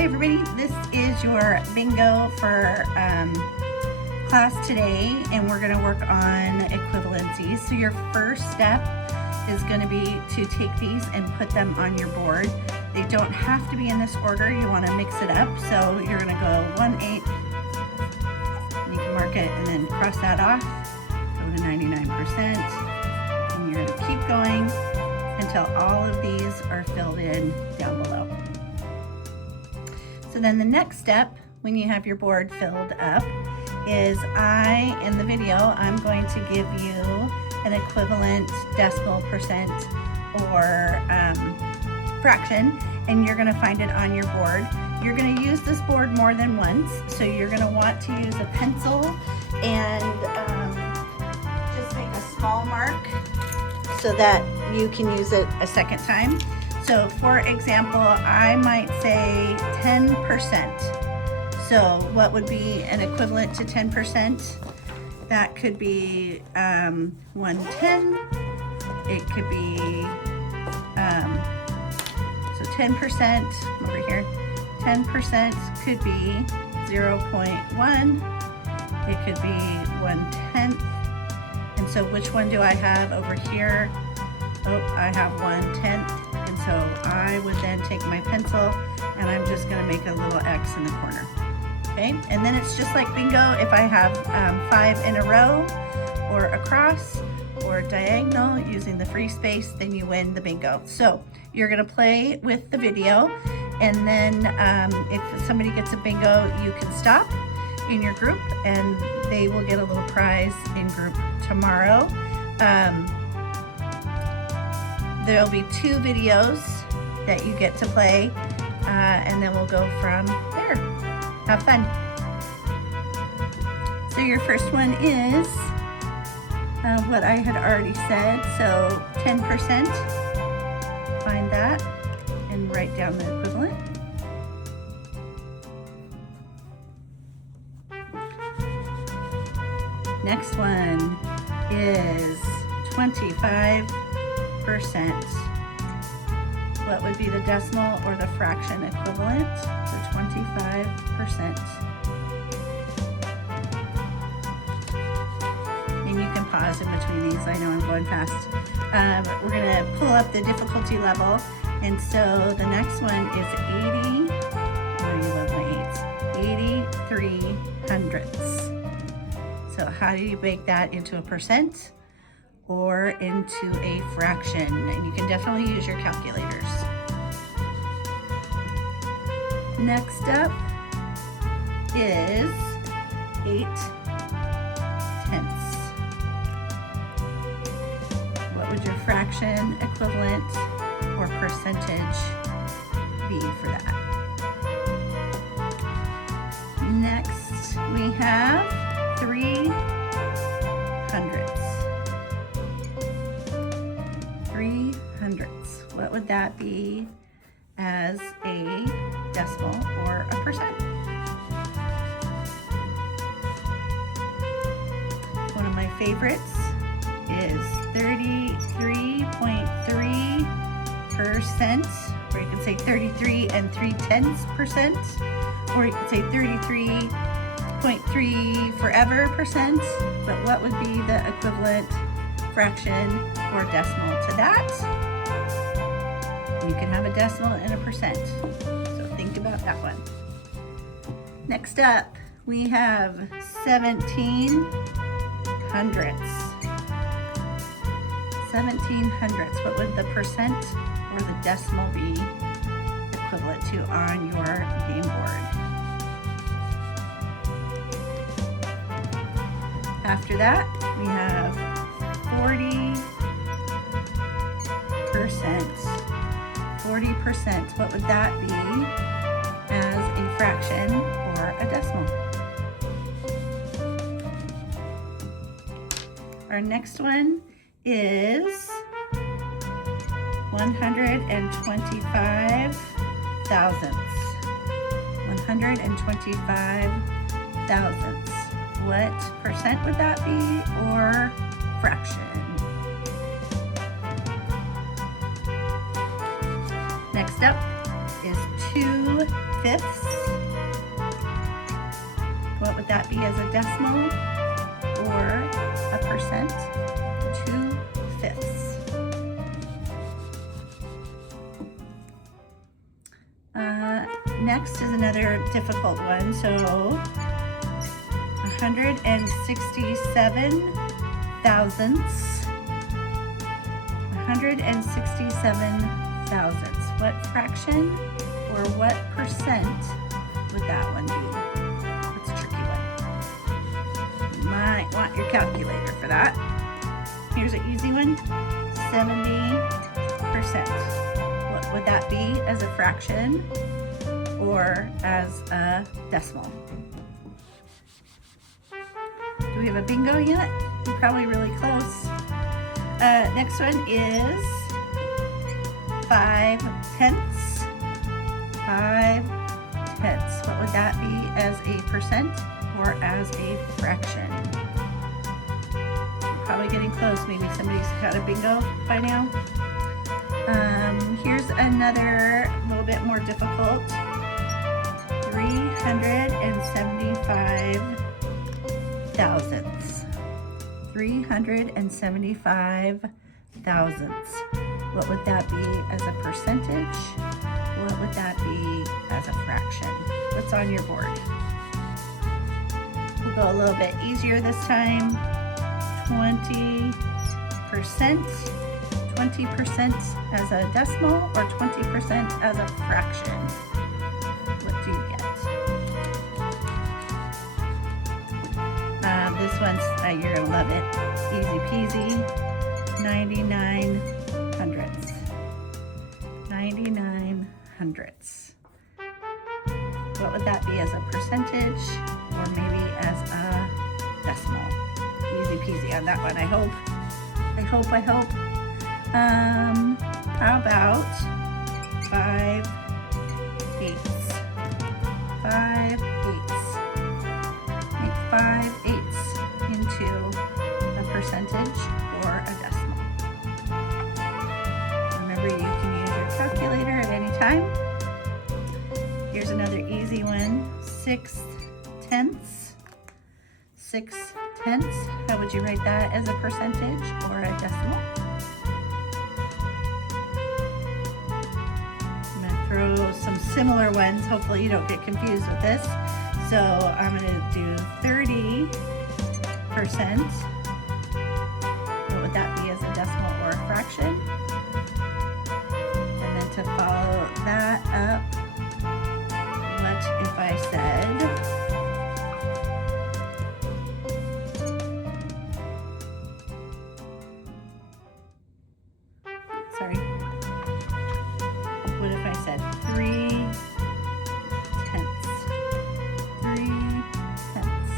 Hi everybody, this is your bingo for class today, and we're going to work on equivalencies. So your first step is going to be to take these and put them on your board. They don't have to be in this order, you want to mix it up. So you're going to go 1/8, you can mark it and then cross that off, go to 99%, and you're going to keep going until all of these are filled in down below. So then the next step, when you have your board filled up, is in the video, I'm going to give you an equivalent decimal percent or fraction, and you're gonna find it on your board. You're gonna use this board more than once, so you're gonna want to use a pencil and just make a small mark so that you can use it a second time. So for example, I might say 10%. So what would be an equivalent to 10%? That could be 1/10. It could be, so 10% over here, 10% could be 0.1. It could be 1/10. And so which one do I have over here? Oh, I have 1/10. And so I would then take my pencil and I'm just gonna make a little X in the corner. Okay, and then it's just like bingo. If I have 5 in a row or across or diagonal using the free space, then you win the bingo. So you're gonna play with the video, and then if somebody gets a bingo, you can stop in your group and they will get a little prize in group tomorrow. There'll be 2 videos that you get to play, and then we'll go from there. Have fun. So your first one is what I had already said, so 10%. Find that and write down the equivalent. Next one is 25%. What would be the decimal or the fraction equivalent to 25%? And you can pause in between these. I know I'm going fast. We're gonna pull up the difficulty level. And so the next one is 80, oh, you love my 8s, 83 hundredths. So how do you make that into a percent or into a fraction? And you can definitely use your calculators. Next up is 8/10. What would your fraction equivalent or percentage be for that? Next we have 3/100. 3/100. What would that be as a decimal or a percent? One of my favorites is 33.3%, or you can say 33 3/10%, or you can say 33.3 forever percent. But what would be the equivalent fraction or decimal to that? You can have a decimal and a percent, so think about that one. Next up, we have 17/100. 17/100. What would the percent or the decimal be equivalent to on your game board? After that, we have 40%. 40%. What would that be as a fraction or a decimal? Our next one is 125 thousandths. 125 thousandths. What percent would that be, or fraction? Next up is 2 fifths. What would that be as a decimal or a percent? 2 fifths. Next is another difficult one. So 167 thousandths. 167 thousandths. What fraction or what percent would that one be? That's a tricky one. You might want your calculator for that. Here's an easy one. 70%. What would that be as a fraction or as a decimal? Do we have a bingo yet? You're probably really close. Next one is 5 tenths. 5 tenths. What would that be as a percent or as a fraction? You're probably getting close. Maybe somebody's got a bingo by now. Here's another little bit more difficult. 375 thousandths. 375 thousandths. What would that be as a percentage? What would that be as a fraction? What's on your board? We'll go a little bit easier this time. 20%. 20% as a decimal or 20% as a fraction? What do you get? This one's, you're gonna love it. Easy peasy. 99 hundredths. 99 hundredths. What would that be as a percentage or maybe as a decimal? Easy peasy on that one, I hope. I hope. How about 5 eighths? 5 eighths. Make 5 eighths into a percentage or a decimal. Remember, you can use your calculator at any time. Here's another easy one. 6 tenths. 6 tenths. How would you write that as a percentage or a decimal? I'm going to throw some similar ones. Hopefully you don't get confused with this. So I'm going to do 30%. What would that be as a decimal or a fraction? And then to follow that up, what if I said what if I said 3 tenths? 3 tenths.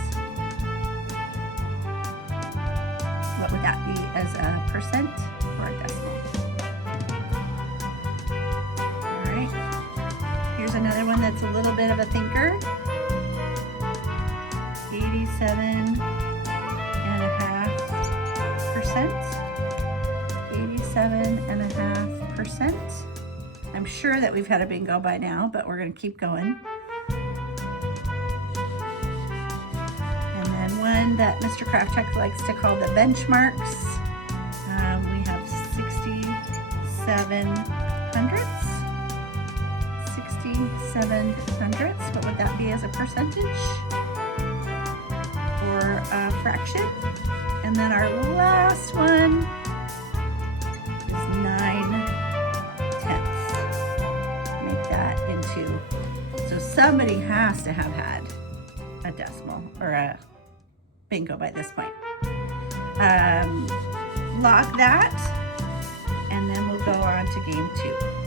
What would that be as a percent or a decimal? All right. Here's another one that's a little bit of a thinker. 87.5%. 87.5%. I'm sure that we've had a bingo by now, but we're going to keep going. And then one that Mr. Kraftek likes to call the benchmarks. We have 67 hundredths. 67 hundredths. What would that be as a percentage or a fraction? And then our last one is 9 tenths. Make that into, so somebody has to have had a decimal or a bingo by this point. Log that, and then we'll go on to game 2.